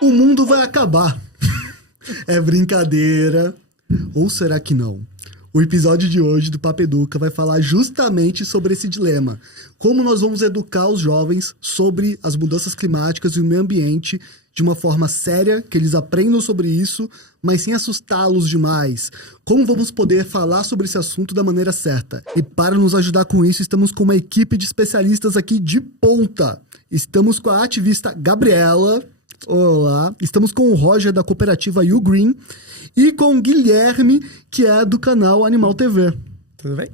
O mundo vai acabar. É brincadeira. Ou será que não? O episódio de hoje do Papo Educa vai falar justamente sobre esse dilema. Como nós vamos educar os jovens sobre as mudanças climáticas e o meio ambiente de uma forma séria, que eles aprendam sobre isso, mas sem assustá-los demais. Como vamos poder falar sobre esse assunto da maneira certa? E para nos ajudar com isso, estamos com uma equipe de especialistas aqui de ponta. Estamos com a ativista Gabriela. Olá. Estamos com o Roger, da cooperativa You Green. E com o Guilherme, que é do canal Animal TV. Tudo bem?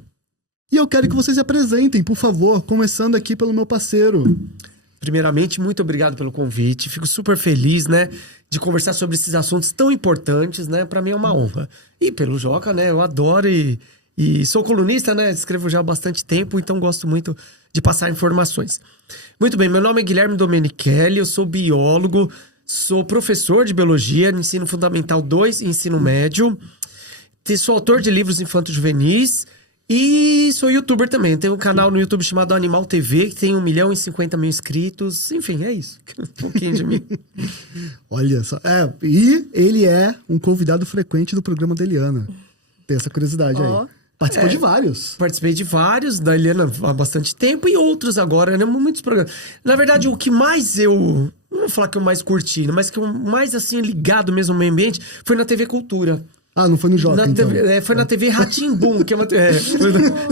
E eu quero que vocês se apresentem, por favor, começando aqui pelo meu parceiro. Primeiramente, muito obrigado pelo convite. Fico super feliz, né, de conversar sobre esses assuntos tão importantes, né? Para mim é uma honra. E pelo Joca, né, eu adoro e sou colunista, né? Escrevo já há bastante tempo, então gosto muito de passar informações. Muito bem, meu nome é Guilherme Domenichelli, eu sou biólogo, sou professor de biologia no ensino fundamental 2 e ensino médio. Sou autor de livros infanto-juvenis e sou youtuber também. Tenho um canal no YouTube chamado Animal TV, que tem 1.050.000 inscritos. Enfim, é isso. Um pouquinho de mim. Olha só. E ele é um convidado frequente do programa da Eliana. Tem essa curiosidade aí. Participou de vários. Participei de vários, da Eliana há bastante tempo, e outros agora, né? Muitos programas. Na verdade, o que mais eu... Não vou falar que eu mais curti, mas que eu mais, assim, ligado mesmo ao meio ambiente, foi na TV Cultura. Ah, não foi no Joca, então? Foi na TV Rá-Tim-Bum, que é uma...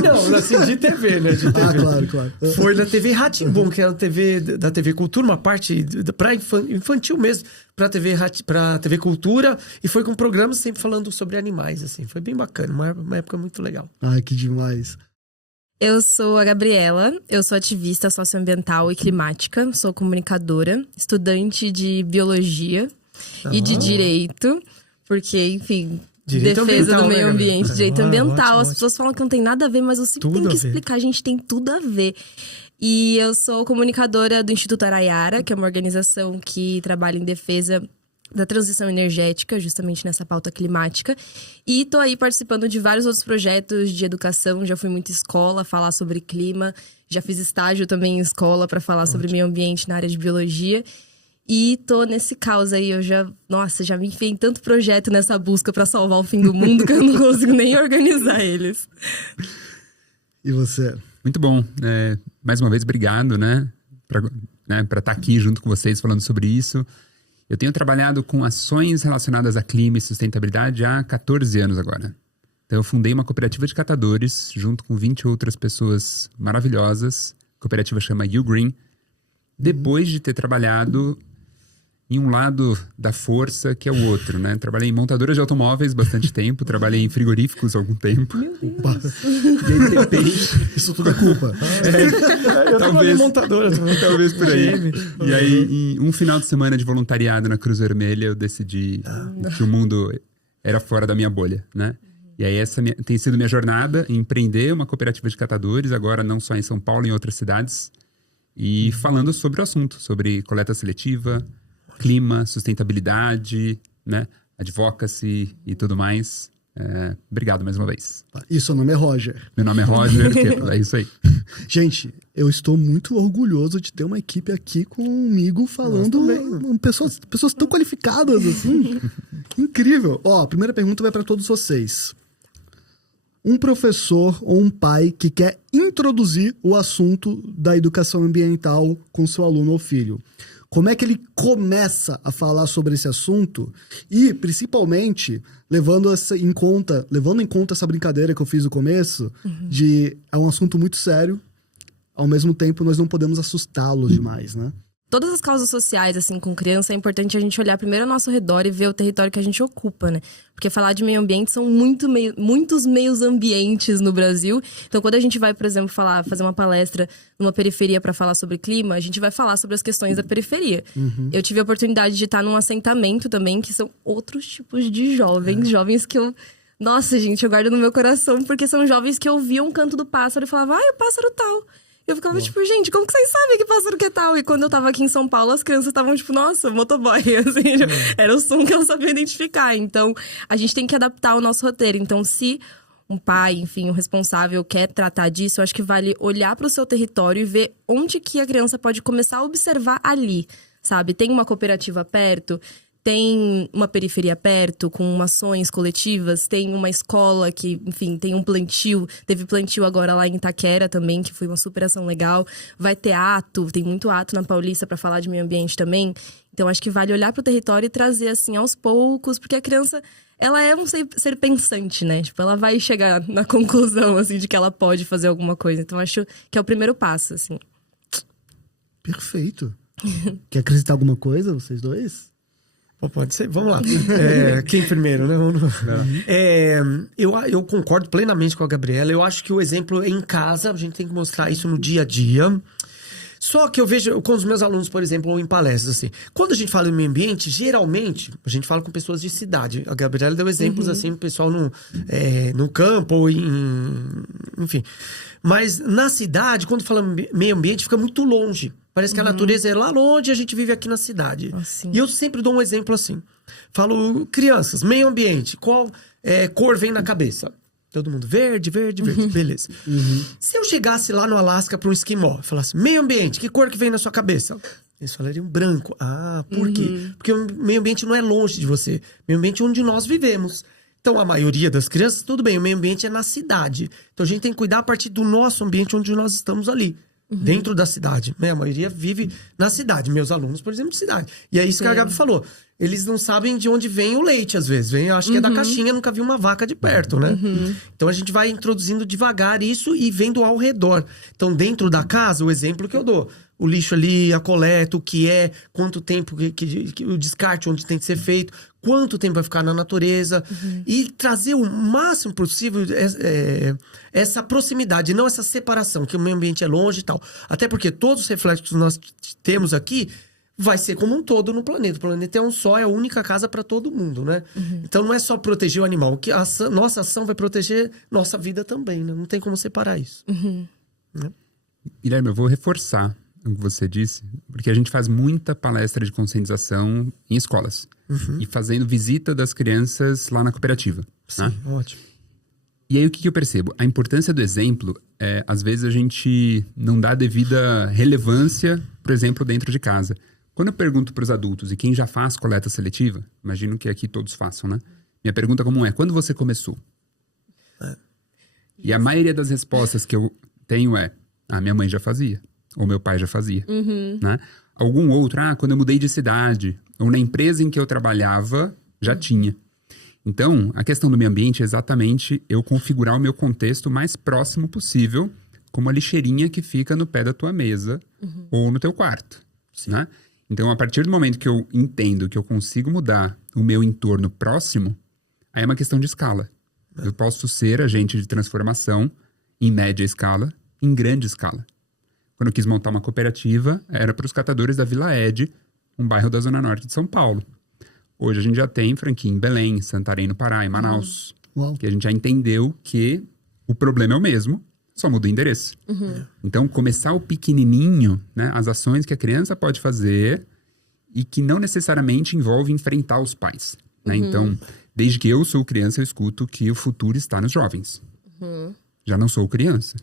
não, assim, de TV, né? De TV. Ah, claro. Foi na TV Rá-Tim-Bum, que era da TV Cultura, uma parte pra infantil mesmo, pra TV Cultura, e foi com programas sempre falando sobre animais, assim. Foi bem bacana, uma época muito legal. Ai, que demais. Eu sou a Gabriela, eu sou ativista socioambiental e climática, sou comunicadora, estudante de biologia e de direito, porque, enfim... Direito defesa ambiental, do meio né, ambiente, direito ambiental. As ótimo. pessoas falam que não tem nada a ver, mas eu sempre tenho que explicar, a gente tem tudo a ver. E eu sou comunicadora do Instituto Araiara, que é uma organização que trabalha em defesa da transição energética, justamente nessa pauta climática. E tô aí participando de vários outros projetos de educação. Já fui muito em escola falar sobre clima. Já fiz estágio também em escola para falar sobre meio ambiente na área de biologia. E tô nesse caos aí, já me enfiei em tanto projeto nessa busca pra salvar o fim do mundo que eu não consigo nem organizar eles. E você? Muito bom. Mais uma vez, obrigado, né? Pra estar aqui junto com vocês falando sobre isso. Eu tenho trabalhado com ações relacionadas a clima e sustentabilidade há 14 anos agora. Então eu fundei uma cooperativa de catadores junto com 20 outras pessoas maravilhosas. A cooperativa chama You Green. Depois de ter trabalhado em um lado da força que é o outro, né? Trabalhei em montadoras de automóveis bastante tempo, trabalhei em frigoríficos há algum tempo. Meu Deus. E aí, de repente, isso tudo é culpa. Eu talvez montadora também. Talvez por aí. E aí, em um final de semana de voluntariado na Cruz Vermelha, eu decidi que o mundo era fora da minha bolha, né? E aí essa tem sido minha jornada em empreender uma cooperativa de catadores, agora não só em São Paulo, em outras cidades. E falando sobre o assunto, sobre coleta seletiva, clima, sustentabilidade, né, advocacy e tudo mais. Obrigado mais uma vez. E seu nome é Roger. Meu nome é Roger, é isso aí. Gente, eu estou muito orgulhoso de ter uma equipe aqui comigo falando, pessoas tão qualificadas assim. Incrível. A primeira pergunta vai para todos vocês. Um professor ou um pai que quer introduzir o assunto da educação ambiental com seu aluno ou filho. Como é que ele começa a falar sobre esse assunto? E, principalmente, levando em conta essa brincadeira que eu fiz no começo, de é um assunto muito sério, ao mesmo tempo nós não podemos assustá-los demais, né? Todas as causas sociais, assim, com criança, é importante a gente olhar primeiro ao nosso redor e ver o território que a gente ocupa, né? Porque falar de meio ambiente são muitos meios ambientes no Brasil. Então, quando a gente vai, por exemplo, fazer uma palestra numa periferia para falar sobre clima, a gente vai falar sobre as questões da periferia. Eu tive a oportunidade de estar num assentamento também, que são outros tipos de jovens que eu... Nossa, gente, eu guardo no meu coração, porque são jovens que ouviam um canto do pássaro e falavam, o pássaro tal... Eu ficava tipo, gente, como que vocês sabem que pássaro que é tal? E quando eu tava aqui em São Paulo, as crianças estavam tipo, nossa, motoboy, assim, era o som que eu sabia identificar. Então, a gente tem que adaptar o nosso roteiro. Então, se um pai, enfim, um responsável quer tratar disso, eu acho que vale olhar para o seu território e ver onde que a criança pode começar a observar ali, sabe? Tem uma cooperativa perto, tem uma periferia perto, com ações coletivas, tem uma escola que, enfim, tem um plantio. Teve plantio agora lá em Itaquera também, que foi uma super ação legal. Vai ter ato, tem muito ato na Paulista para falar de meio ambiente também. Então, acho que vale olhar para o território e trazer, assim, aos poucos, porque a criança, ela é um ser pensante, né? Tipo, ela vai chegar na conclusão, assim, de que ela pode fazer alguma coisa. Então, acho que é o primeiro passo, assim. Perfeito. Quer acrescentar alguma coisa, vocês dois? Pode ser, vamos lá. Quem primeiro, né? Eu concordo plenamente com a Gabriela. Eu acho que o exemplo é em casa, a gente tem que mostrar isso no dia a dia. Só que eu vejo com os meus alunos, por exemplo, ou em palestras, assim. Quando a gente fala em meio ambiente, geralmente, a gente fala com pessoas de cidade. A Gabriela deu exemplos, assim, pessoal no campo, ou enfim. Mas na cidade, quando fala meio ambiente, fica muito longe. Parece que a natureza é lá longe e a gente vive aqui na cidade. Assim. E eu sempre dou um exemplo assim. Falo, crianças, meio ambiente, qual cor vem na cabeça? Todo mundo, verde, beleza. Se eu chegasse lá no Alasca para um esquimó e falasse, meio ambiente, que cor que vem na sua cabeça? Eles falariam branco. Ah, por quê? Porque o meio ambiente não é longe de você. O meio ambiente é onde nós vivemos. Então, a maioria das crianças, tudo bem, o meio ambiente é na cidade. Então, a gente tem que cuidar a partir do nosso ambiente onde nós estamos ali. Dentro da cidade. A maioria vive na cidade. Meus alunos, por exemplo, de cidade. E é isso que a Gabi falou. Eles não sabem de onde vem o leite, às vezes. Acho que é da caixinha, nunca vi uma vaca de perto, né? Então, a gente vai introduzindo devagar isso e vendo ao redor. Então, dentro da casa, o exemplo que eu dou. O lixo ali, a coleta, o que é, quanto tempo, o descarte, onde tem que ser feito, quanto tempo vai ficar na natureza. E trazer o máximo possível essa proximidade, não essa separação, que o meio ambiente é longe e tal. Até porque todos os reflexos que nós temos aqui vai ser como um todo no planeta. O planeta é um só, é a única casa para todo mundo, né? Então não é só proteger o animal, que nossa ação vai proteger nossa vida também, né? Não tem como separar isso. Né? Guilherme, eu vou reforçar o que você disse, porque a gente faz muita palestra de conscientização em escolas. E fazendo visita das crianças lá na cooperativa. Sim, né? ótimo. E aí o que eu percebo? A importância do exemplo, às vezes a gente não dá a devida relevância, por exemplo, dentro de casa. Quando eu pergunto para os adultos, e quem já faz coleta seletiva, imagino que aqui todos façam, né? Minha pergunta comum é, quando você começou? E a maioria das respostas que eu tenho é, minha mãe já fazia, ou meu pai já fazia, né? Algum outro, quando eu mudei de cidade, ou na empresa em que eu trabalhava, já tinha. Então, a questão do meio ambiente é exatamente eu configurar o meu contexto mais próximo possível, como a lixeirinha que fica no pé da tua mesa ou no teu quarto, né? Então, a partir do momento que eu entendo que eu consigo mudar o meu entorno próximo, aí é uma questão de escala. Eu posso ser agente de transformação em média escala, em grande escala. Quando eu quis montar uma cooperativa, era para os catadores da Vila Ed, um bairro da Zona Norte de São Paulo. Hoje a gente já tem franquia em Belém, Santarém no Pará, em Manaus. Que a gente já entendeu que o problema é o mesmo, só muda o endereço. Então, começar o pequenininho, né, as ações que a criança pode fazer e que não necessariamente envolve enfrentar os pais. Né? Então, desde que eu sou criança, eu escuto que o futuro está nos jovens. Já não sou criança.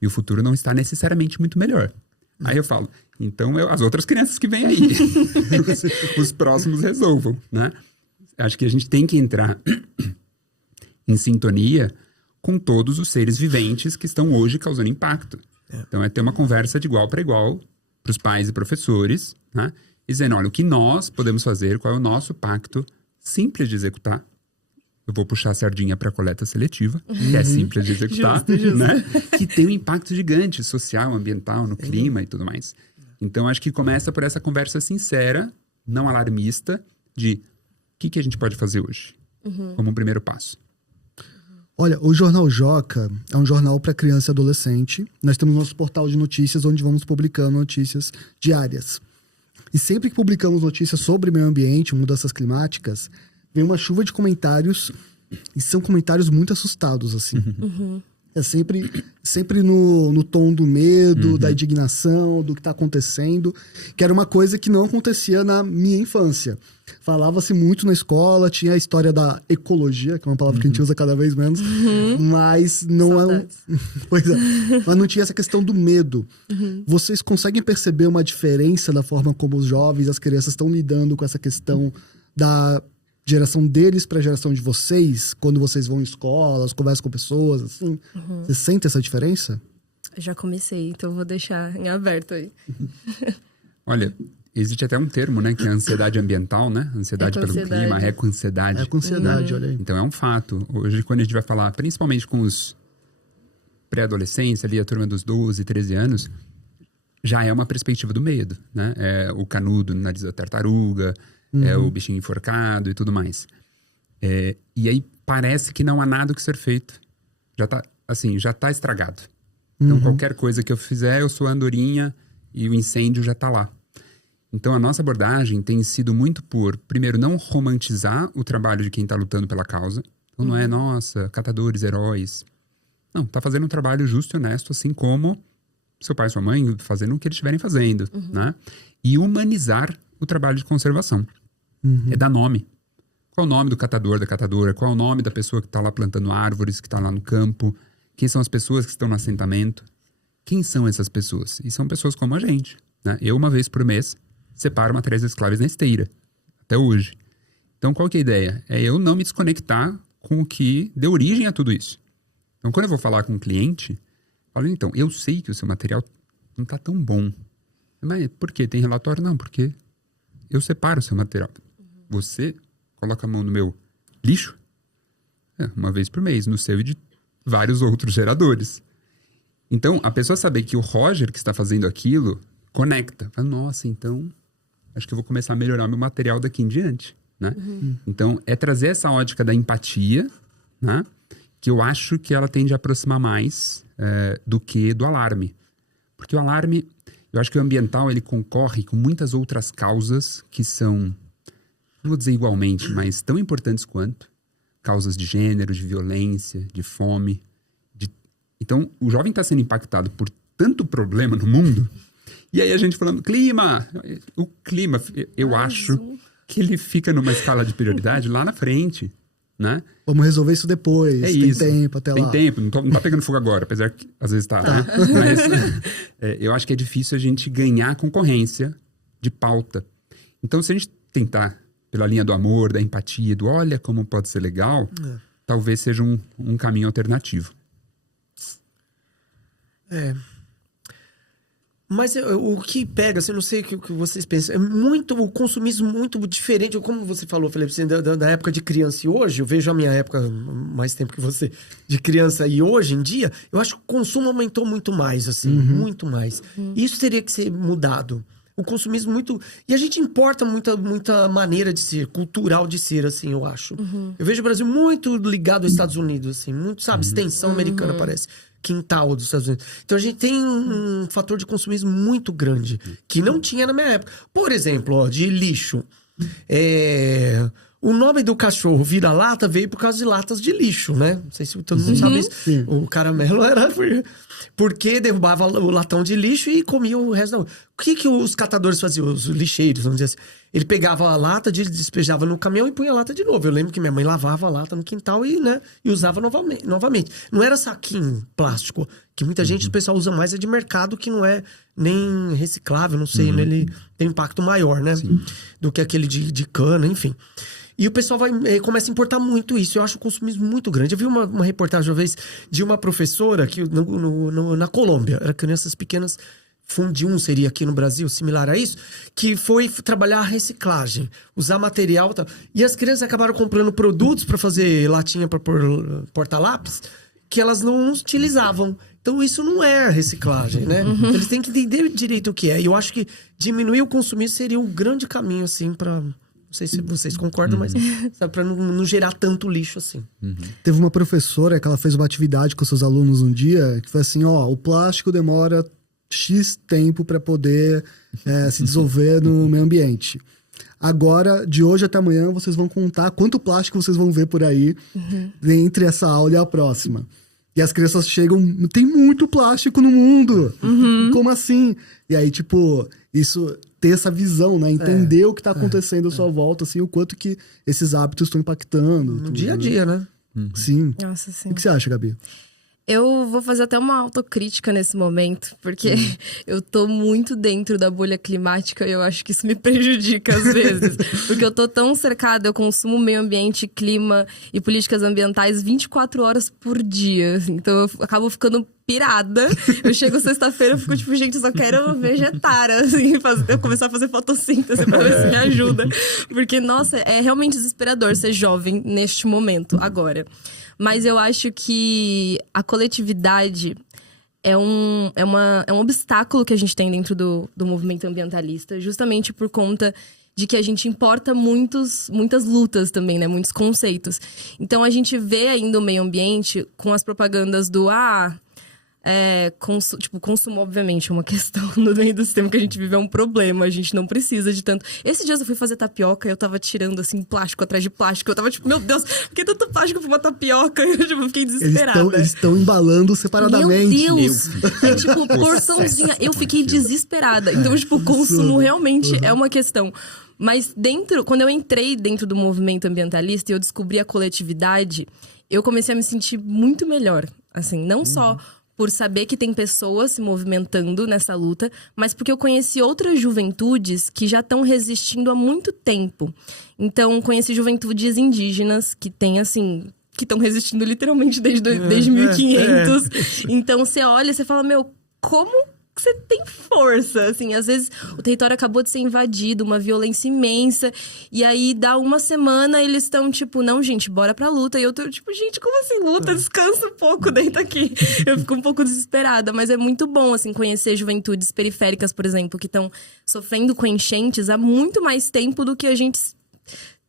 E o futuro não está necessariamente muito melhor. Aí eu falo, então as outras crianças que vêm aí, os próximos resolvam, né? Acho que a gente tem que entrar em sintonia com todos os seres viventes que estão hoje causando impacto. Então é ter uma conversa de igual para igual para os pais e professores, né? Dizendo, olha, o que nós podemos fazer, qual é o nosso pacto simples de executar. Eu vou puxar a sardinha para a coleta seletiva, que é simples de executar, né? Que tem um impacto gigante social, ambiental, no clima e tudo mais. Então, acho que começa por essa conversa sincera, não alarmista, de o que a gente pode fazer hoje, como um primeiro passo. Olha, o Jornal Joca é um jornal para criança e adolescente. Nós temos nosso portal de notícias, onde vamos publicando notícias diárias. E sempre que publicamos notícias sobre meio ambiente, mudanças climáticas, vem uma chuva de comentários, e são comentários muito assustados, assim. É sempre no tom do medo, da indignação, do que tá acontecendo, que era uma coisa que não acontecia na minha infância. Falava-se muito na escola, tinha a história da ecologia, que é uma palavra que a gente usa cada vez menos, mas não pois é, mas não tinha essa questão do medo. Vocês conseguem perceber uma diferença da forma como os jovens, as crianças estão lidando com essa questão da geração deles para a geração de vocês, quando vocês vão em escolas, conversam com pessoas, assim? Você sente essa diferença? Eu já comecei, então eu vou deixar em aberto aí. Olha, existe até um termo, né? Que é a ansiedade ambiental, né? Ansiedade pelo clima, eco-ansiedade. Eco-ansiedade, olha aí. Então é um fato. Hoje, quando a gente vai falar, principalmente com os pré-adolescentes, ali a turma dos 12, 13 anos, já é uma perspectiva do medo, né? É o canudo no nariz da tartaruga, é o bichinho enforcado e tudo mais. E aí parece que não há nada o que ser feito. Já tá estragado. Então qualquer coisa que eu fizer, eu sou a andorinha e o incêndio já tá lá. Então a nossa abordagem tem sido muito por, primeiro, não romantizar o trabalho de quem tá lutando pela causa. Então não é, nossa, catadores, heróis. Não, tá fazendo um trabalho justo e honesto, assim como seu pai e sua mãe fazendo o que eles estiverem fazendo, né? E humanizar o trabalho de conservação. É dar nome. Qual é o nome do catador, da catadora? Qual é o nome da pessoa que está lá plantando árvores, que está lá no campo? Quem são as pessoas que estão no assentamento? Quem são essas pessoas? E são pessoas como a gente, né? Eu, uma vez por mês, separo materiais escravos na esteira. Até hoje. Então, qual que é a ideia? É eu não me desconectar com o que deu origem a tudo isso. Então, quando eu vou falar com um cliente, eu falo, então, eu sei que o seu material não está tão bom. Mas por quê? Tem relatório? Não, porque eu separo o seu material. Você coloca a mão no meu lixo uma vez por mês, no seu e de vários outros geradores. Então, a pessoa saber que o Roger que está fazendo aquilo conecta. Fala, nossa, então acho que eu vou começar a melhorar meu material daqui em diante, né? Então, é trazer essa ótica da empatia, né? Que eu acho que ela tende a aproximar mais do que do alarme. Porque o alarme, eu acho que o ambiental, ele concorre com muitas outras causas que são, não vou dizer igualmente, mas tão importantes quanto. Causas de gênero, de violência, de fome. Então, o jovem está sendo impactado por tanto problema no mundo. E aí a gente falando, clima! O clima, eu acho que ele fica numa escala de prioridade lá na frente, né? Vamos resolver isso depois. Tem isso. tempo até lá. Tem tempo, não tá pegando fogo agora, apesar que às vezes tá. Né? Mas eu acho que é difícil a gente ganhar concorrência de pauta. Então, se a gente tentar pela linha do amor, da empatia, do olha como pode ser legal, talvez seja um caminho alternativo. Mas o que pega, assim, não sei o que vocês pensam, é muito o consumismo muito diferente, como você falou, Felipe, assim, da época de criança e hoje, eu vejo a minha época, mais tempo que você, de criança e hoje em dia, eu acho que o consumo aumentou muito mais, assim, muito mais. Isso teria que ser mudado. O consumismo muito... E a gente importa muita maneira de ser, cultural de ser, assim, eu acho. Eu vejo o Brasil muito ligado aos Estados Unidos, assim, muito, sabe, extensão americana, parece. Quintal dos Estados Unidos. Então a gente tem um fator de consumismo muito grande, que não tinha na minha época. Por exemplo, ó, de lixo. O nome do cachorro vira-lata veio por causa de latas de lixo, né? Não sei se todo mundo sabe isso. Sim. O caramelo era porque derrubava o latão de lixo e comia o resto da... O que os catadores faziam? Os lixeiros, vamos dizer assim. Ele pegava a lata, despejava no caminhão e punha a lata de novo. Eu lembro que minha mãe lavava a lata no quintal e usava novamente. Não era saquinho plástico, que muita gente, o pessoal usa mais, é de mercado, que não é nem reciclável, não sei, ele tem impacto maior, né? Do que aquele de cana, enfim. E o pessoal começa a importar muito isso. Eu acho o consumismo muito grande. Eu vi uma reportagem uma vez de uma professora que, na Colômbia, era crianças pequenas, Fundium seria aqui no Brasil, similar a isso, que foi trabalhar a reciclagem, usar material e tal. E as crianças acabaram comprando produtos para fazer latinha para porta-lápis que elas não utilizavam. Então isso não é reciclagem, né? Eles têm que entender direito o que é. E eu acho que diminuir o consumismo seria um grande caminho, assim, para... Não sei se vocês concordam, mas para não gerar tanto lixo assim. Teve uma professora que ela fez uma atividade com seus alunos um dia, que foi assim, o plástico demora X tempo para poder se dissolver no meio ambiente. Agora, de hoje até amanhã, vocês vão contar quanto plástico vocês vão ver por aí entre essa aula e a próxima. E as crianças chegam, tem muito plástico no mundo. Como assim? E aí, tipo, isso, ter essa visão, né? Entender o que tá acontecendo à sua volta, assim, o quanto que esses hábitos estão impactando. No dia a dia, né? Sim. Nossa, sim. O que você acha, Gabi? Eu vou fazer até uma autocrítica nesse momento, porque eu tô muito dentro da bolha climática e eu acho que isso me prejudica às vezes. Porque eu tô tão cercada, eu consumo meio ambiente, clima e políticas ambientais 24 horas por dia. Assim. Então eu acabo ficando pirada. Eu chego sexta-feira e fico tipo, gente, eu só quero vegetar, assim, eu começar a fazer fotossíntese pra ver se me ajuda. Porque, nossa, é realmente desesperador ser jovem neste momento, agora. Mas eu acho que a coletividade é um obstáculo que a gente tem dentro do movimento ambientalista, justamente por conta de que a gente importa muitas lutas também, né? Muitos conceitos. Então a gente vê ainda o meio ambiente com as propagandas do consumo, obviamente, é uma questão no meio do sistema que a gente vive, é um problema, a gente não precisa de tanto. Esses dias eu fui fazer tapioca e eu tava tirando, assim, plástico atrás de plástico. Eu tava tipo, meu Deus, por que tanto plástico pra uma tapioca? Eu tipo, fiquei desesperada. Eles estão embalando separadamente. Meu Deus! É tipo, porçãozinha. Eu fiquei desesperada. Então, tipo, o consumo realmente é uma questão. Mas quando eu entrei dentro do movimento ambientalista e eu descobri a coletividade, eu comecei a me sentir muito melhor. Assim, não só por saber que tem pessoas se movimentando nessa luta, mas porque eu conheci outras juventudes que já estão resistindo há muito tempo. Então, conheci juventudes indígenas que têm, assim, que estão resistindo literalmente desde 1500. Então, você olha e você fala, meu, como que você tem força? Assim, às vezes o território acabou de ser invadido, uma violência imensa, e aí dá uma semana eles estão tipo, não, gente, bora pra luta. E eu tô tipo, gente, como assim luta? Descansa um pouco, deita aqui. Eu fico um pouco desesperada, mas é muito bom, assim, conhecer juventudes periféricas, por exemplo, que estão sofrendo com enchentes há muito mais tempo do que a gente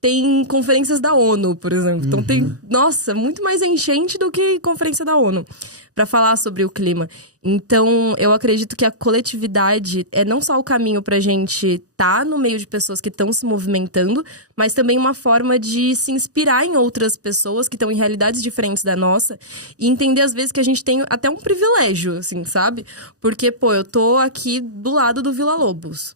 tem conferências da ONU, por exemplo. Então tem, nossa, muito mais enchente do que conferência da ONU para falar sobre o clima. Então, eu acredito que a coletividade é não só o caminho pra gente estar no meio de pessoas que estão se movimentando, mas também uma forma de se inspirar em outras pessoas que estão em realidades diferentes da nossa e entender, às vezes, que a gente tem até um privilégio, assim, sabe? Porque, pô, eu tô aqui do lado do Vila Lobos.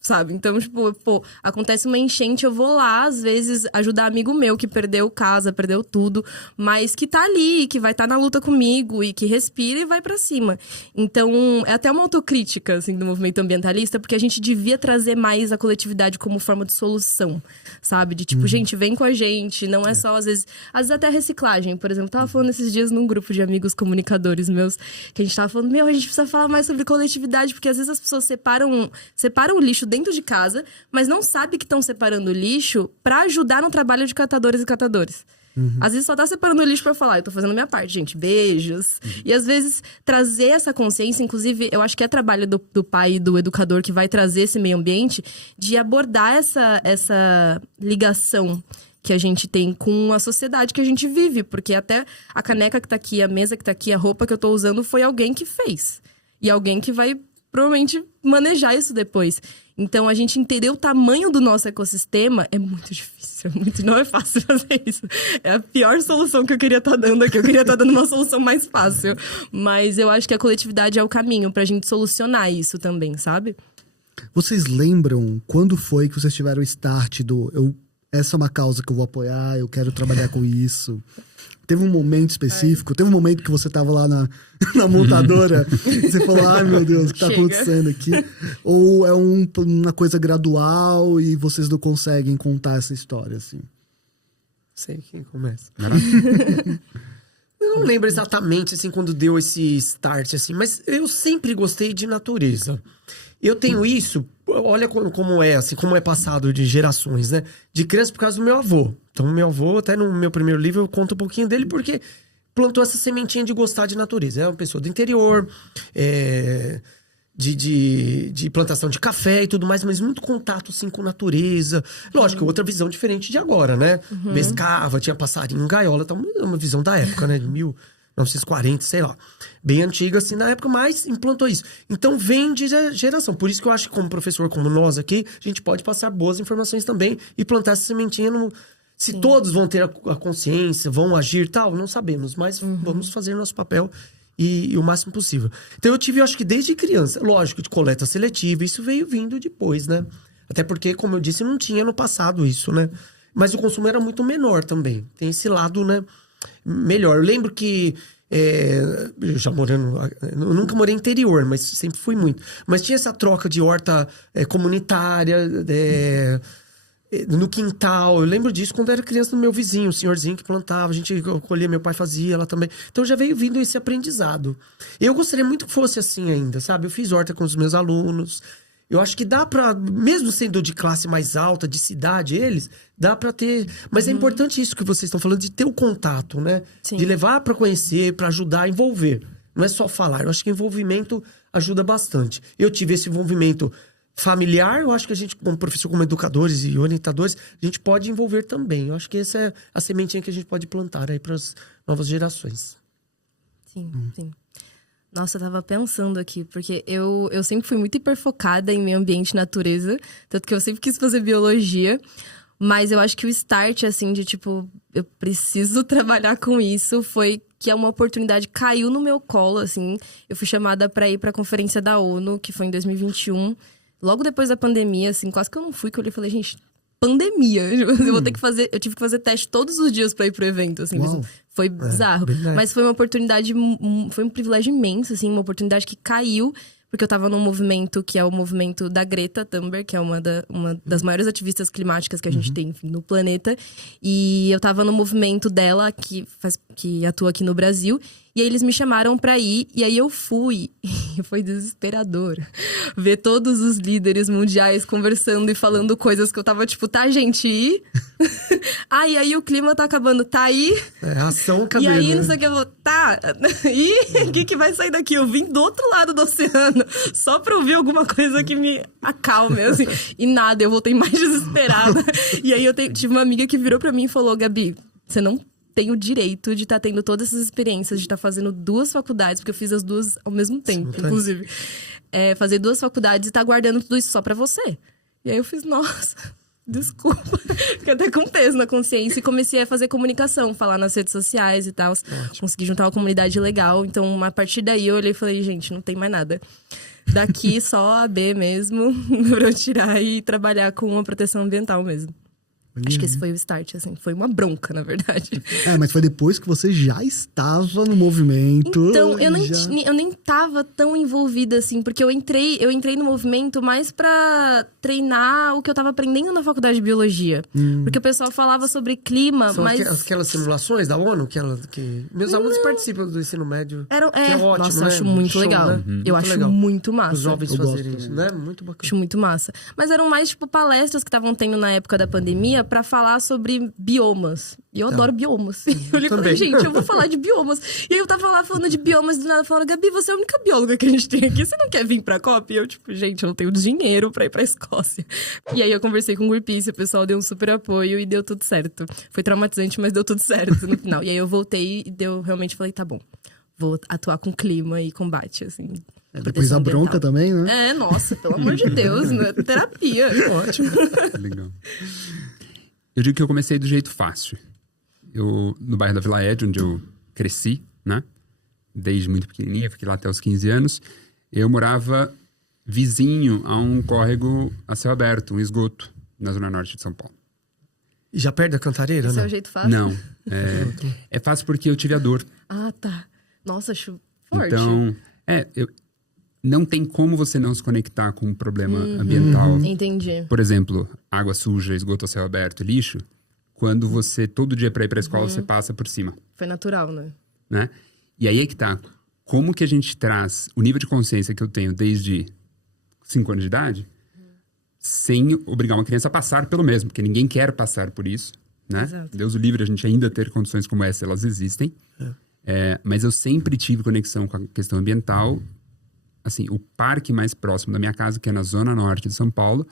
Sabe? Então, tipo, pô, acontece uma enchente, eu vou lá, às vezes, ajudar amigo meu que perdeu casa, perdeu tudo, mas que tá ali, que vai estar na luta comigo e que respira e vai pra cima. Então, é até uma autocrítica, assim, do movimento ambientalista, porque a gente devia trazer mais a coletividade como forma de solução, sabe? De tipo, gente, vem com a gente, não é só, às vezes até a reciclagem, por exemplo. Tava falando esses dias num grupo de amigos comunicadores meus, que a gente tava falando, a gente precisa falar mais sobre coletividade, porque às vezes as pessoas separam o lixo dentro de casa, mas não sabe que estão separando o lixo para ajudar no trabalho de catadores e catadores. Às vezes só tá separando o lixo pra falar, eu tô fazendo a minha parte, gente, beijos. E às vezes trazer essa consciência, inclusive, eu acho que é trabalho do pai e do educador que vai trazer esse meio ambiente, de abordar essa ligação que a gente tem com a sociedade que a gente vive. Porque até a caneca que tá aqui, a mesa que tá aqui, a roupa que eu tô usando foi alguém que fez. E alguém que vai provavelmente manejar isso depois. Então, a gente entender o tamanho do nosso ecossistema é muito difícil. Não é fácil fazer isso. É a pior solução que eu queria estar dando aqui. Eu queria estar dando uma solução mais fácil. Mas eu acho que a coletividade é o caminho pra gente solucionar isso também, sabe? Vocês lembram quando foi que vocês tiveram o start essa é uma causa que eu vou apoiar, eu quero trabalhar com isso? Teve um momento específico? Teve um momento que você tava lá na montadora e você falou, ai meu Deus, o que tá acontecendo aqui? Ou é uma coisa gradual e vocês não conseguem contar essa história, assim? Sei quem começa. Eu não lembro exatamente, assim, quando deu esse start, assim, mas eu sempre gostei de natureza. Eu tenho isso, olha como é, assim, como é passado de gerações, né? De criança por causa do meu avô. Então, meu avô, até no meu primeiro livro, eu conto um pouquinho dele, porque plantou essa sementinha de gostar de natureza. É uma pessoa do interior, de plantação de café e tudo mais, mas muito contato, assim, com natureza. Lógico, outra visão diferente de agora, né? Pescava, tinha passarinho, gaiola, tá uma visão da época, né? De 1940, sei lá. Bem antiga, assim, na época, mas implantou isso. Então, vem de geração. Por isso que eu acho que como professor, como nós aqui, a gente pode passar boas informações também e plantar essa sementinha Se todos vão ter a consciência, vão agir e tal, não sabemos. Mas vamos fazer nosso papel e o máximo possível. Então eu tive, eu acho que desde criança, lógico, de coleta seletiva, isso veio vindo depois, né? Até porque, como eu disse, não tinha no passado isso, né? Mas o consumo era muito menor também. Tem esse lado, né? Melhor. Eu lembro que eu já morando... Eu nunca morei no interior, mas sempre fui muito. Mas tinha essa troca de horta comunitária, no quintal. Eu lembro disso quando eu era criança no meu vizinho, o senhorzinho que plantava. A gente colhia, meu pai fazia, ela também. Então já veio vindo esse aprendizado. Eu gostaria muito que fosse assim ainda, sabe? Eu fiz horta com os meus alunos. Eu acho que dá pra, mesmo sendo de classe mais alta, de cidade, eles, dá pra ter... Mas é importante isso que vocês estão falando, de ter o contato, né? Sim. De levar pra conhecer, pra ajudar a envolver. Não é só falar. Eu acho que envolvimento ajuda bastante. Eu tive esse envolvimento familiar, eu acho que a gente, como professor, como educadores e orientadores, a gente pode envolver também. Eu acho que essa é a sementinha que a gente pode plantar aí pras novas gerações. Sim, sim. Nossa, eu tava pensando aqui, porque eu sempre fui muito hiperfocada em meio ambiente e natureza, tanto que eu sempre quis fazer biologia, mas eu acho que o start, assim, de tipo, eu preciso trabalhar com isso, foi que uma oportunidade caiu no meu colo, assim. Eu fui chamada pra ir pra conferência da ONU, que foi em 2021, logo depois da pandemia, assim, quase que eu não fui, que eu olhei e falei, gente, pandemia, eu vou ter que fazer, eu tive que fazer teste todos os dias pra ir pro evento, assim, foi bizarro, mas foi uma oportunidade, foi um privilégio imenso, assim, uma oportunidade que caiu, porque eu tava num movimento que é o movimento da Greta Thunberg, que é uma das maiores ativistas climáticas que a gente tem, enfim, no planeta, e eu tava no movimento dela, que atua aqui no Brasil, e aí eles me chamaram pra ir, e aí eu fui. E foi desesperador ver todos os líderes mundiais conversando e falando coisas que eu tava tipo, tá, gente, e aí o clima tá acabando, tá aí? Ação cabelo. E aí, não sei o que, eu vou, tá, e o que vai sair daqui? Eu vim do outro lado do oceano, só pra ouvir alguma coisa que me acalme, assim. E nada, eu voltei mais desesperada. E aí tive uma amiga que virou pra mim e falou, Gabi, você não tem o direito de estar tendo todas essas experiências, de estar fazendo 2 faculdades, porque eu fiz as 2 ao mesmo tempo, inclusive. Fazer 2 faculdades e estar guardando tudo isso só pra você. E aí eu fiz, nossa, desculpa. Fiquei até com peso na consciência e comecei a fazer comunicação, falar nas redes sociais e tal. Consegui juntar uma comunidade legal. Então, a partir daí, eu olhei e falei, gente, não tem mais nada. Daqui só a B mesmo, pra eu tirar e trabalhar com a proteção ambiental mesmo. Acho que esse foi o start, assim. Foi uma bronca, na verdade. Mas foi depois que você já estava no movimento. Então, eu nem tava tão envolvida, assim. Porque eu entrei no movimento mais pra treinar o que eu tava aprendendo na faculdade de biologia. Porque o pessoal falava sobre clima, São mas... aquelas simulações da ONU, que meus alunos participam do ensino médio. Que é ótimo, nossa, né? eu acho muito Show, legal. Né? Eu acho legal. muito massa. Os jovens fazerem isso, né? Muito bacana. Acho muito massa. Mas eram mais, tipo, palestras que estavam tendo na época da pandemia pra falar sobre biomas. E eu adoro biomas. Eu lhe falei, gente, eu vou falar de biomas. E aí eu tava lá falando de biomas e do nada falaram, Gabi, você é a única bióloga que a gente tem aqui. Você não quer vir pra COP? E eu, tipo, gente, eu não tenho dinheiro pra ir pra Escócia. E aí eu conversei com o Greenpeace, o pessoal deu um super apoio e deu tudo certo. Foi traumatizante, mas deu tudo certo no final. E aí eu voltei e realmente falei, tá bom. Vou atuar com clima e combate, assim. Depois a bronca também, né? Nossa, pelo amor de Deus, né? Terapia. Ótimo. Legal. Eu digo que eu comecei do jeito fácil. No bairro da Vila Ed, onde eu cresci, né? Desde muito pequenininha, fiquei lá até os 15 anos. Eu morava vizinho a um córrego a céu aberto, um esgoto, na zona norte de São Paulo. E já perde a cantareira, Esse né? é o jeito fácil? Não. É fácil porque eu tive a dor. Ah, tá. Nossa, acho forte. Então, não tem como você não se conectar com um problema ambiental. Entendi. Por exemplo, água suja, esgoto a céu aberto, lixo. Quando você, todo dia para ir para a escola, você passa por cima. Foi natural, Né? E aí é que tá. Como que a gente traz o nível de consciência que eu tenho desde 5 anos de idade, sem obrigar uma criança a passar pelo mesmo, porque ninguém quer passar por isso, né? Exato. Deus o livre a gente ainda ter condições como essa, elas existem. Mas eu sempre tive conexão com a questão ambiental. Assim, o parque mais próximo da minha casa, que é na zona norte de São Paulo,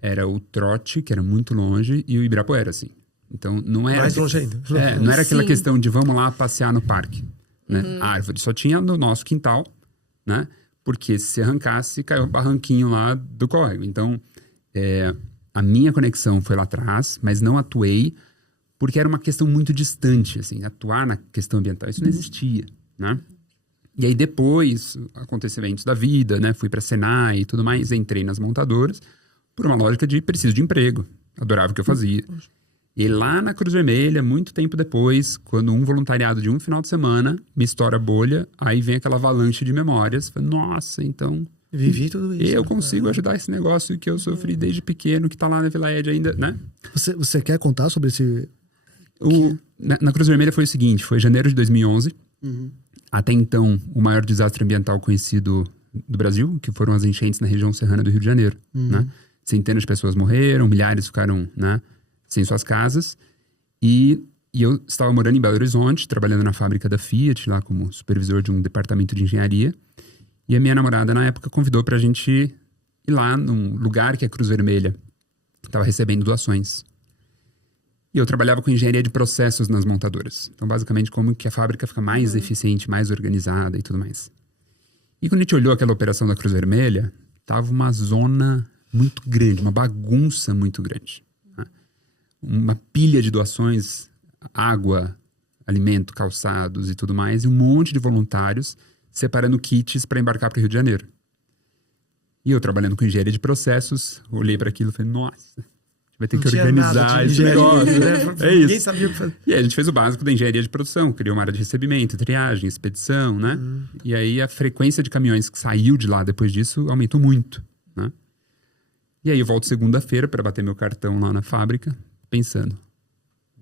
era o Trote, que era muito longe, e o Ibirapuera, assim. Então, não era... Mais longe ainda. Não era aquela Sim. questão de vamos lá passear no parque. Né? A árvore só tinha no nosso quintal, né? Porque se arrancasse, caiu um barranquinho lá do córrego. Então, a minha conexão foi lá atrás, mas não atuei porque era uma questão muito distante, assim, atuar na questão ambiental, isso não existia, né? E aí depois, acontecimentos da vida, né? Fui para Senai e tudo mais, entrei nas montadoras por uma lógica de preciso de emprego. Adorava o que eu fazia. E lá na Cruz Vermelha, muito tempo depois, quando um voluntariado de um final de semana me estoura a bolha, aí vem aquela avalanche de memórias. Falei, nossa, então Vivi tudo isso. eu consigo ajudar esse negócio que eu sofri desde pequeno, que tá lá na Vila Ed ainda, né? Você quer contar sobre esse... Na Cruz Vermelha foi o seguinte, foi janeiro de 2011. Até então, o maior desastre ambiental conhecido do Brasil, que foram as enchentes na região serrana do Rio de Janeiro, né? Centenas de pessoas morreram, milhares ficaram, né, sem suas casas. E eu estava morando em Belo Horizonte, trabalhando na fábrica da Fiat, lá como supervisor de um departamento de engenharia. E a minha namorada, na época, convidou pra gente ir lá num lugar que a Cruz Vermelha estava recebendo doações. E eu trabalhava com engenharia de processos nas montadoras. Então, basicamente, como que a fábrica fica mais eficiente, mais organizada e tudo mais. E quando a gente olhou aquela operação da Cruz Vermelha, tava uma zona muito grande, uma bagunça muito grande, né? Uma pilha de doações, água, alimento, calçados e tudo mais, e um monte de voluntários separando kits para embarcar para o Rio de Janeiro. E eu, trabalhando com engenharia de processos, olhei para aquilo e falei, nossa, vai ter que organizar esse negócio, né? É isso. Ninguém sabia o que fazer. E aí a gente fez o básico da engenharia de produção, criou uma área de recebimento, triagem, expedição, né? E aí a frequência de caminhões que saiu de lá depois disso aumentou muito, né? E aí eu volto segunda-feira para bater meu cartão lá na fábrica, pensando,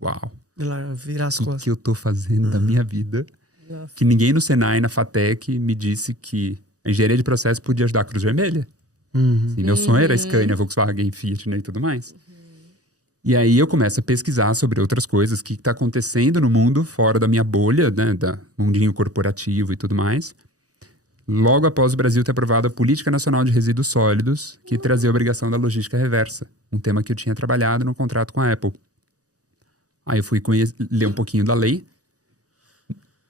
uau, Lá, virar as o costas. que eu tô fazendo da minha vida? Nossa. Que ninguém no Senai, na FATEC, me disse que a engenharia de processo podia ajudar a Cruz Vermelha. Assim, meu sonho era Scania, Volkswagen, Fiat, né, e tudo mais. E aí eu começo a pesquisar sobre outras coisas, o que está acontecendo no mundo fora da minha bolha, né, da mundinho corporativo e tudo mais. Logo após o Brasil ter aprovado a Política Nacional de Resíduos Sólidos, que trazia a obrigação da logística reversa, um tema que eu tinha trabalhado no contrato com a Apple. Aí eu fui ler um pouquinho da lei,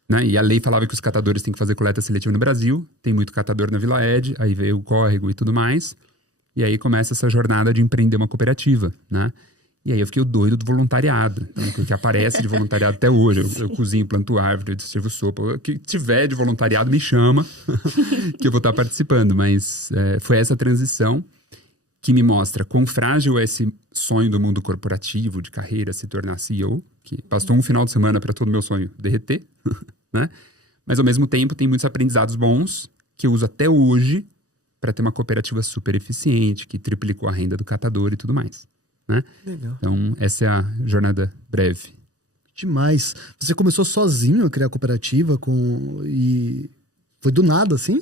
né, e a lei falava que os catadores têm que fazer coleta seletiva no Brasil, tem muito catador na Vila Ed, aí veio o córrego e tudo mais, e aí começa essa jornada de empreender uma cooperativa, né? E aí eu fiquei o doido do voluntariado. Então, o que aparece de voluntariado até hoje. Eu cozinho, planto árvore, eu sirvo sopa. O que tiver de voluntariado, me chama, que eu vou estar participando. Mas foi essa transição que me mostra quão frágil é esse sonho do mundo corporativo, de carreira, se tornar CEO, que bastou um final de semana para todo o meu sonho derreter, né? Mas, ao mesmo tempo, tem muitos aprendizados bons que eu uso até hoje para ter uma cooperativa super eficiente, que triplicou a renda do catador e tudo mais, né? Legal. Então, essa é a jornada breve. Demais. Você começou sozinho a criar a cooperativa e foi do nada, assim?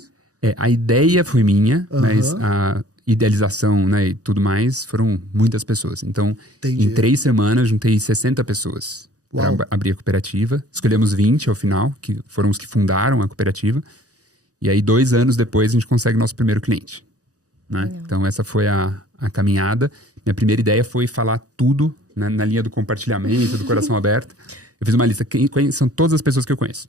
A ideia foi minha, mas a idealização, né, e tudo mais foram muitas pessoas. Então, Entendi. em 3 semanas, juntei 60 pessoas para abrir a cooperativa. Escolhemos 20 ao final, que foram os que fundaram a cooperativa. E aí, 2 anos depois, a gente consegue nosso primeiro cliente, né? Então, essa foi a caminhada. Minha primeira ideia foi falar tudo, né, na linha do compartilhamento, do coração aberto. Eu fiz uma lista. Quem são todas as pessoas que eu conheço.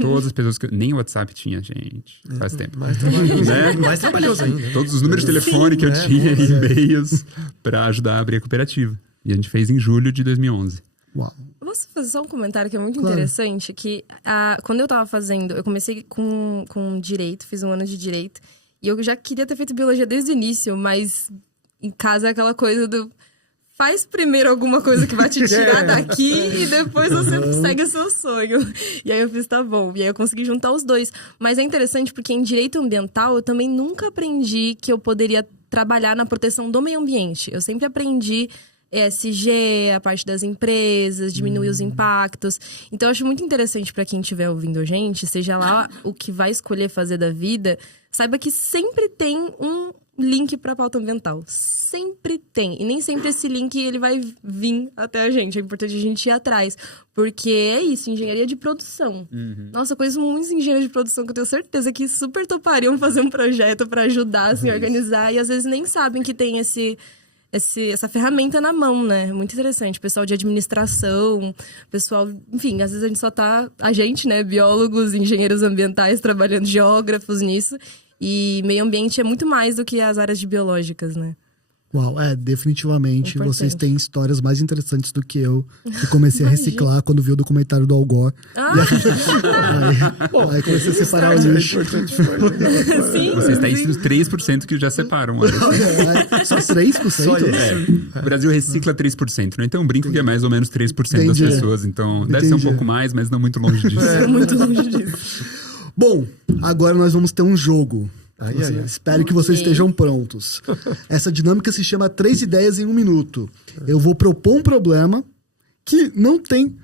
Todas as pessoas que... Nem o WhatsApp tinha, gente. Faz tempo. Mais trabalhoso, Né? Mais trabalhoso ainda. Todos os números de telefone que eu tinha e e-mails para ajudar a abrir a cooperativa. E a gente fez em julho de 2011. Uau. Eu posso fazer só um comentário que é muito Claro. interessante? Que quando eu tava fazendo... Eu comecei com direito, fiz um ano de direito. E eu já queria ter feito biologia desde o início, mas em casa é aquela coisa do... Faz primeiro alguma coisa que vai te tirar daqui e depois você segue o seu sonho. E aí eu fiz, tá bom. E aí eu consegui juntar os dois. Mas é interessante porque em direito ambiental eu também nunca aprendi que eu poderia trabalhar na proteção do meio ambiente. Eu sempre aprendi ESG, a parte das empresas, diminuir os impactos. Então eu acho muito interessante pra quem estiver ouvindo a gente, seja lá o que vai escolher fazer da vida, saiba que sempre tem um link para pauta ambiental. Sempre tem. E nem sempre esse link ele vai vir até a gente. É importante a gente ir atrás. Porque é isso, engenharia de produção. Nossa, eu conheço muitos engenheiros de produção que eu tenho certeza que super topariam fazer um projeto para ajudar, assim, a organizar. E às vezes nem sabem que tem essa ferramenta na mão, né? Muito interessante. Pessoal de administração, pessoal... Enfim, às vezes a gente só tá... A gente, né? Biólogos, engenheiros ambientais, trabalhando, geógrafos nisso. E meio ambiente é muito mais do que as áreas de biológicas, né? Uau, definitivamente Importante. vocês têm histórias mais interessantes do que eu, que comecei a reciclar quando vi o documentário do Al Gore. Aí comecei a separar o lixo. Sim, Você está sim. entre os 3% que já separam. Olha. Só 3%? Só isso. O Brasil recicla 3%, né? Então eu brinco que é mais ou menos 3% das Entendi. pessoas. Então deve ser um Entendi. pouco mais, mas não muito longe disso. Muito longe disso. Bom, agora nós vamos ter um jogo. Ai, ai, ai. Espero que vocês estejam prontos. Essa dinâmica se chama 3 ideias em 1 minuto. Eu vou propor um problema que não tem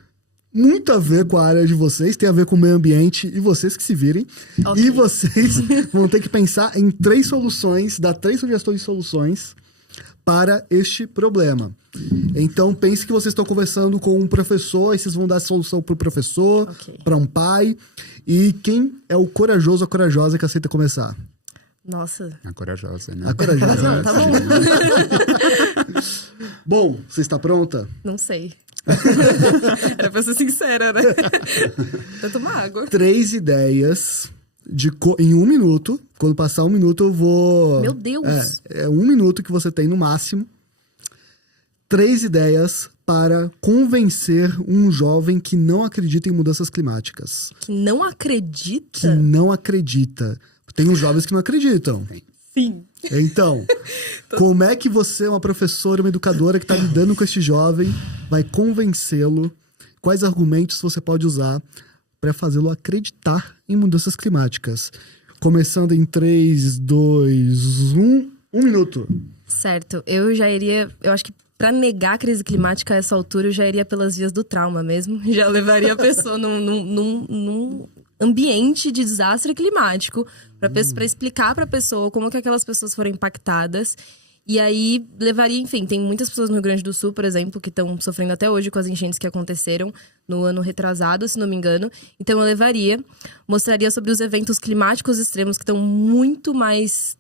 muito a ver com a área de vocês, tem a ver com o meio ambiente e vocês que se virem. Ok. E vocês vão ter que pensar em 3 soluções, dar 3 sugestões de soluções para este problema. Então, pense que vocês estão conversando com um professor, e vocês vão dar a solução para o professor, Ok. para um pai. E quem é o corajoso ou a corajosa que aceita começar? Nossa. A corajosa, né? A corajosa. Não, tá bom. Bom, você está pronta? Não sei. Era pra ser sincera, né? Vou tomar água. 3 ideias em 1 minuto. Quando passar 1 minuto, eu vou... Meu Deus! É 1 minuto que você tem no máximo. 3 ideias para convencer um jovem que não acredita em mudanças climáticas. Que não acredita? Que não acredita. Tem uns jovens que não acreditam. Sim. Então, como é que você, uma professora, uma educadora que está lidando com este jovem, vai convencê-lo? Quais argumentos você pode usar para fazê-lo acreditar em mudanças climáticas? Começando em 3, 2, 1... 1 minuto. Certo. Eu acho que pra negar a crise climática a essa altura, eu já iria pelas vias do trauma mesmo. Já levaria a pessoa num ambiente de desastre climático para explicar pra pessoa como que aquelas pessoas foram impactadas. E aí levaria, enfim, tem muitas pessoas no Rio Grande do Sul, por exemplo, que estão sofrendo até hoje com as enchentes que aconteceram no ano retrasado, se não me engano. Então eu mostraria sobre os eventos climáticos extremos que estão muito mais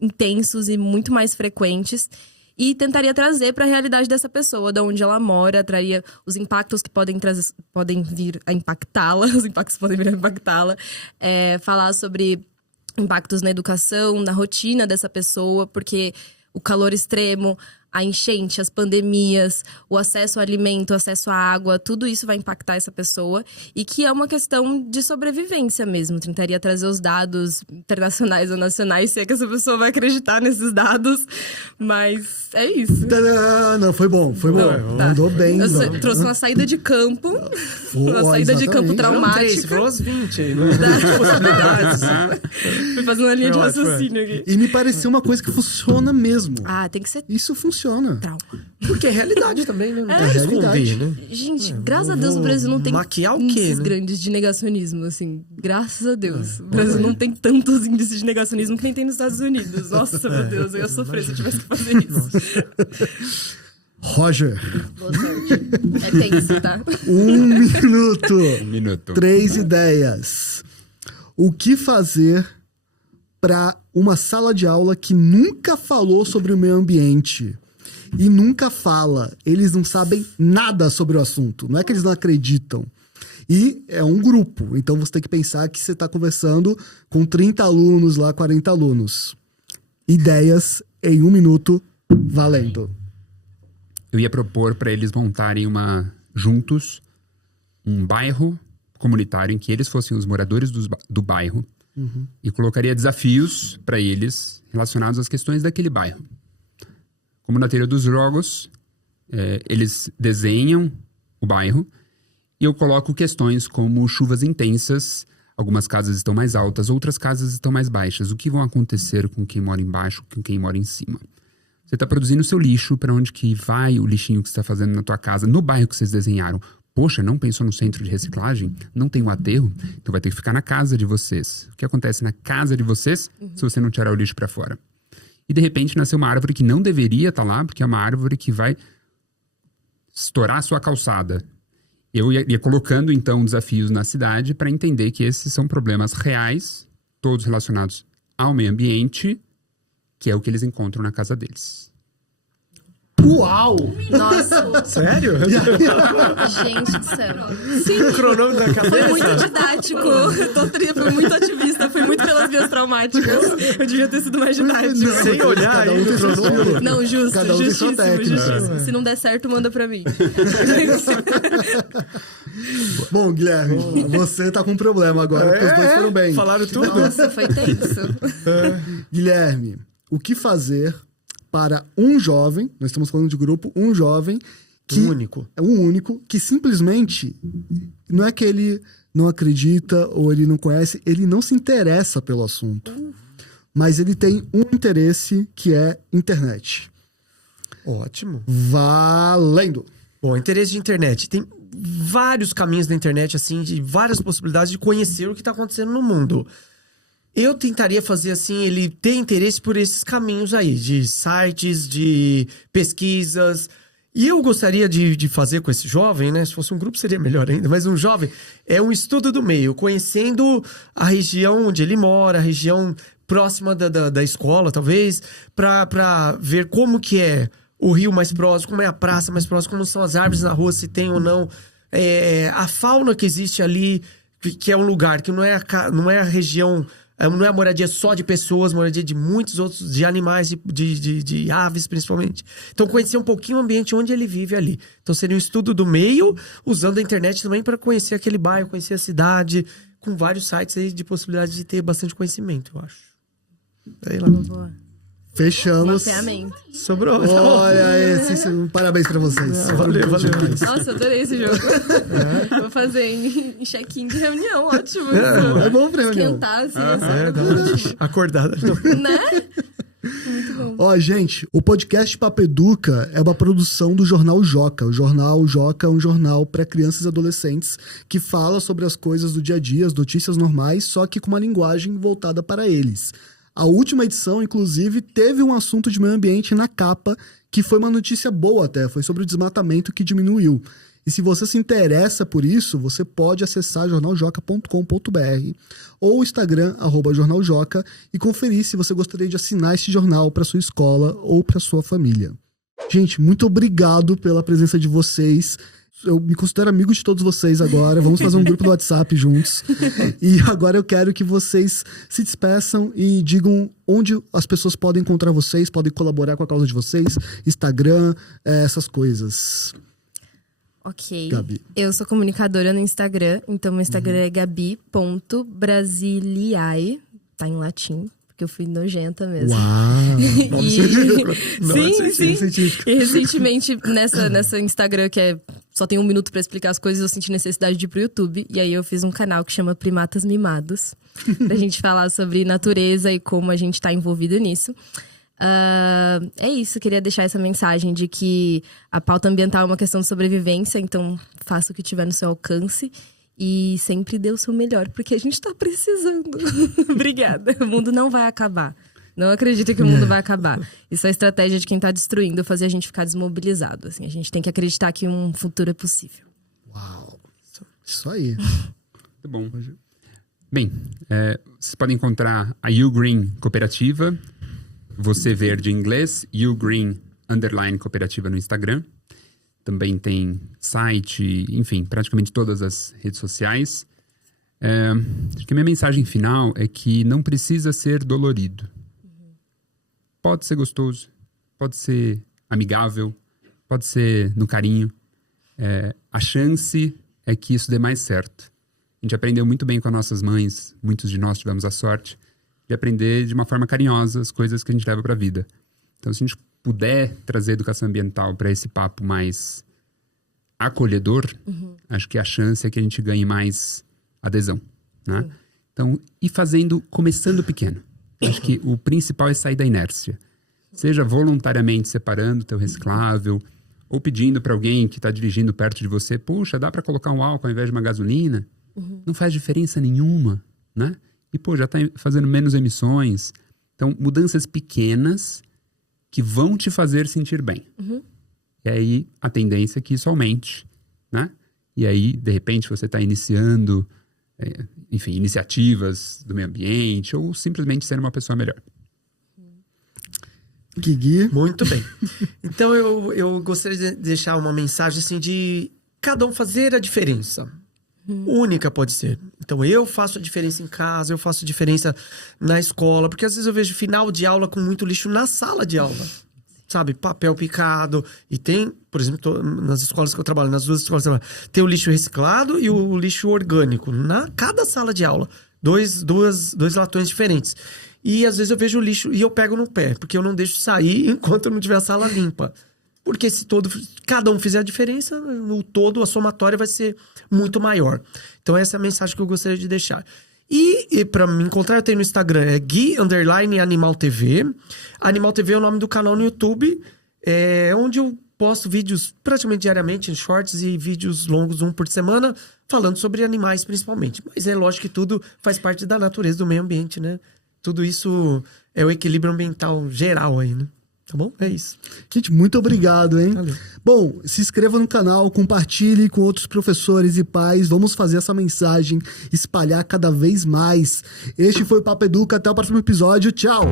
intensos e muito mais frequentes. E tentaria trazer para a realidade dessa pessoa, de onde ela mora, traria os impactos que podem vir a impactá-la, os impactos que podem vir a impactá-la, falar sobre impactos na educação, na rotina dessa pessoa, porque o calor extremo, a enchente, as pandemias, o acesso ao alimento, o acesso à água, tudo isso vai impactar essa pessoa e que é uma questão de sobrevivência mesmo. Tentaria trazer os dados internacionais ou nacionais, se é que essa pessoa vai acreditar nesses dados, mas é isso. Tadã! Não, foi bom, foi bom. Tá. Mandou bem. Eu não. trouxe uma saída de campo, uma saída de campo exatamente. traumática. Não, 3, você falou as 20 aí, não tem possibilidades. Fui fazendo uma linha de Foi ótimo, raciocínio aqui. E me pareceu uma coisa que funciona mesmo. Ah, tem que ser Isso funciona. trauma. Porque é realidade também, né? Não É tem o que realidade. esconder, né? Gente, graças a Deus o Brasil não tem maquiar o quê, índices né? grandes de negacionismo, assim. Graças a Deus. O Brasil não tem tantos índices de negacionismo que nem tem nos Estados Unidos. Nossa, meu Deus, eu ia sofrer se eu tivesse que fazer isso. Roger, Boa sorte. É tenso, tá? 1 minuto. 1 minuto. 3 ideias. O que fazer para uma sala de aula que nunca falou sobre o meio ambiente? E nunca fala. Eles não sabem nada sobre o assunto. Não é que eles não acreditam. E é um grupo. Então você tem que pensar que você está conversando com 30 alunos lá, 40 alunos. Ideias em 1 minuto, valendo. Eu ia propor para eles montarem juntos um bairro comunitário em que eles fossem os moradores do bairro e colocaria desafios para eles relacionados às questões daquele bairro. Como na teoria dos jogos, eles desenham o bairro e eu coloco questões como chuvas intensas, algumas casas estão mais altas, outras casas estão mais baixas. O que vão acontecer com quem mora embaixo, com quem mora em cima? Você está produzindo o seu lixo, para onde que vai o lixinho que você está fazendo na tua casa, no bairro que vocês desenharam. Poxa, não pensou no centro de reciclagem? Não tem um aterro? Então vai ter que ficar na casa de vocês. O que acontece na casa de vocês se você não tirar o lixo para fora? E de repente nasceu uma árvore que não deveria estar lá, porque é uma árvore que vai estourar a sua calçada. Eu ia colocando então desafios na cidade para entender que esses são problemas reais, todos relacionados ao meio ambiente, que é o que eles encontram na casa deles. Uau! Nossa, Sério? gente do céu. Sim, O cronômetro da cabeça? foi muito didático. Fui muito ativista, fui muito pelas vias traumáticas. Eu devia ter sido mais didático. Não, Sem olhar cada um ainda tem o seu cronômetro. estilo. Não, justo, Cada um tem sua justíssimo, técnica. justíssimo. Se não der certo, manda pra mim. Bom, Guilherme, você tá com um problema agora, porque os dois foram bem. Falaram tudo? Nossa, foi tenso. Guilherme, o que fazer para um jovem, nós estamos falando de grupo, um jovem que... Único. É um único, que simplesmente, não é que ele não acredita ou ele não conhece, ele não se interessa pelo assunto. Mas ele tem um interesse que é internet. Ótimo. Valendo! Bom, interesse de internet. Tem vários caminhos da internet, assim, de várias possibilidades de conhecer o que está acontecendo no mundo. Eu tentaria fazer, assim, ele ter interesse por esses caminhos aí, de sites, de pesquisas. E eu gostaria de fazer com esse jovem, né? Se fosse um grupo seria melhor ainda, mas um jovem é um estudo do meio, conhecendo a região onde ele mora, a região próxima da escola, talvez, para ver como que é o rio mais próximo, como é a praça mais próxima, como são as árvores na rua, se tem ou não, a fauna que existe ali, que é um lugar que não é a região, não é a moradia só de pessoas, moradia de muitos outros, de animais, de aves principalmente. Então conhecer um pouquinho o ambiente onde ele vive ali. Então seria um estudo do meio, usando a internet também para conhecer aquele bairro, conhecer a cidade, com vários sites aí de possibilidade de ter bastante conhecimento, eu acho. Aí lá. Boa. Fechamos. Mapeamento. Sobrou. Olha esse, parabéns pra vocês. Valeu. Nossa, adorei esse jogo. Vou fazer em check-in de reunião, ótimo. É bom pra reunião. Esquentar, assim, Acordada. né? Muito bom. Ó, gente, o podcast Papo Educa é uma produção do Jornal Joca. O Jornal Joca é um jornal para crianças e adolescentes que fala sobre as coisas do dia a dia, as notícias normais, só que com uma linguagem voltada para eles. A última edição, inclusive, teve um assunto de meio ambiente na capa, que foi uma notícia boa até, foi sobre o desmatamento que diminuiu. E se você se interessa por isso, você pode acessar jornaljoca.com.br ou o Instagram, @jornaljoca, e conferir se você gostaria de assinar esse jornal para sua escola ou para sua família. Gente, muito obrigado pela presença de vocês. Eu me considero amigo de todos vocês agora. Vamos fazer um grupo do WhatsApp juntos. E agora eu quero que vocês se despeçam e digam onde as pessoas podem encontrar vocês, podem colaborar com a causa de vocês, Instagram, essas coisas. Ok. Gabi. Eu sou comunicadora no Instagram, então meu Instagram é gabi.brasiliae, tá em latim, porque eu fui nojenta mesmo. Uau! Sim. E recentemente, nessa Instagram, que só tem 1 minuto pra explicar as coisas, eu senti necessidade de ir pro YouTube. E aí eu fiz um canal que chama Primatas Mimados, pra gente falar sobre natureza e como a gente tá envolvido nisso. É isso, queria deixar essa mensagem de que a pauta ambiental é uma questão de sobrevivência, então faça o que tiver no seu alcance e sempre dê o seu melhor, porque a gente tá precisando. Obrigada. O mundo não vai acabar. Não acredita que o mundo vai acabar. Isso é a estratégia de quem tá destruindo, fazer a gente ficar desmobilizado. Assim, a gente tem que acreditar que um futuro é possível. Uau! Isso aí. Muito bom. Bem, vocês podem encontrar a YouGreen Cooperativa, Você Verde em inglês, YouGreen_Cooperativa no Instagram. Também tem site, enfim, praticamente todas as redes sociais. Acho que a minha mensagem final é que não precisa ser dolorido. Pode ser gostoso, pode ser amigável, pode ser no carinho. A chance é que isso dê mais certo. A gente aprendeu muito bem com as nossas mães, muitos de nós tivemos a sorte de aprender de uma forma carinhosa as coisas que a gente leva para a vida. Então, se a gente puder trazer educação ambiental para esse papo mais acolhedor, acho que a chance é que a gente ganhe mais adesão, né? Então, começando pequeno. Acho que o principal é sair da inércia. Seja voluntariamente separando o teu reciclável, ou pedindo para alguém que está dirigindo perto de você, puxa, dá para colocar um álcool ao invés de uma gasolina? Não faz diferença nenhuma, né? E, já está fazendo menos emissões. Então, mudanças pequenas que vão te fazer sentir bem. E aí, a tendência é que isso aumente, né? E aí, de repente, você está iniciando, enfim, iniciativas do meio ambiente ou simplesmente ser uma pessoa melhor. Gui. Muito bem. Então eu gostaria de deixar uma mensagem assim de cada um fazer a diferença. Única pode ser. Então eu faço a diferença em casa, eu faço a diferença na escola, porque às vezes eu vejo final de aula com muito lixo na sala de aula. Sabe, papel picado. E tem, por exemplo, nas escolas que eu trabalho, nas 2 escolas que eu trabalho, tem o lixo reciclado e o lixo orgânico. Cada sala de aula. Dois latões diferentes. E às vezes eu vejo o lixo e eu pego no pé, porque eu não deixo sair enquanto eu não tiver a sala limpa. Porque se cada um fizer a diferença, no todo a somatória vai ser muito maior. Então essa é a mensagem que eu gostaria de deixar. E para me encontrar, eu tenho no Instagram, é Gui_AnimalTV. Animal TV é o nome do canal no YouTube, onde eu posto vídeos praticamente diariamente, shorts e vídeos longos, um por semana, falando sobre animais principalmente. Mas é lógico que tudo faz parte da natureza, do meio ambiente, né? Tudo isso é o equilíbrio ambiental geral aí, né? Tá bom? É isso. Gente, muito obrigado, hein? Valeu. Bom, se inscreva no canal, compartilhe com outros professores e pais. Vamos fazer essa mensagem espalhar cada vez mais. Este foi o Papo Educa. Até o próximo episódio. Tchau!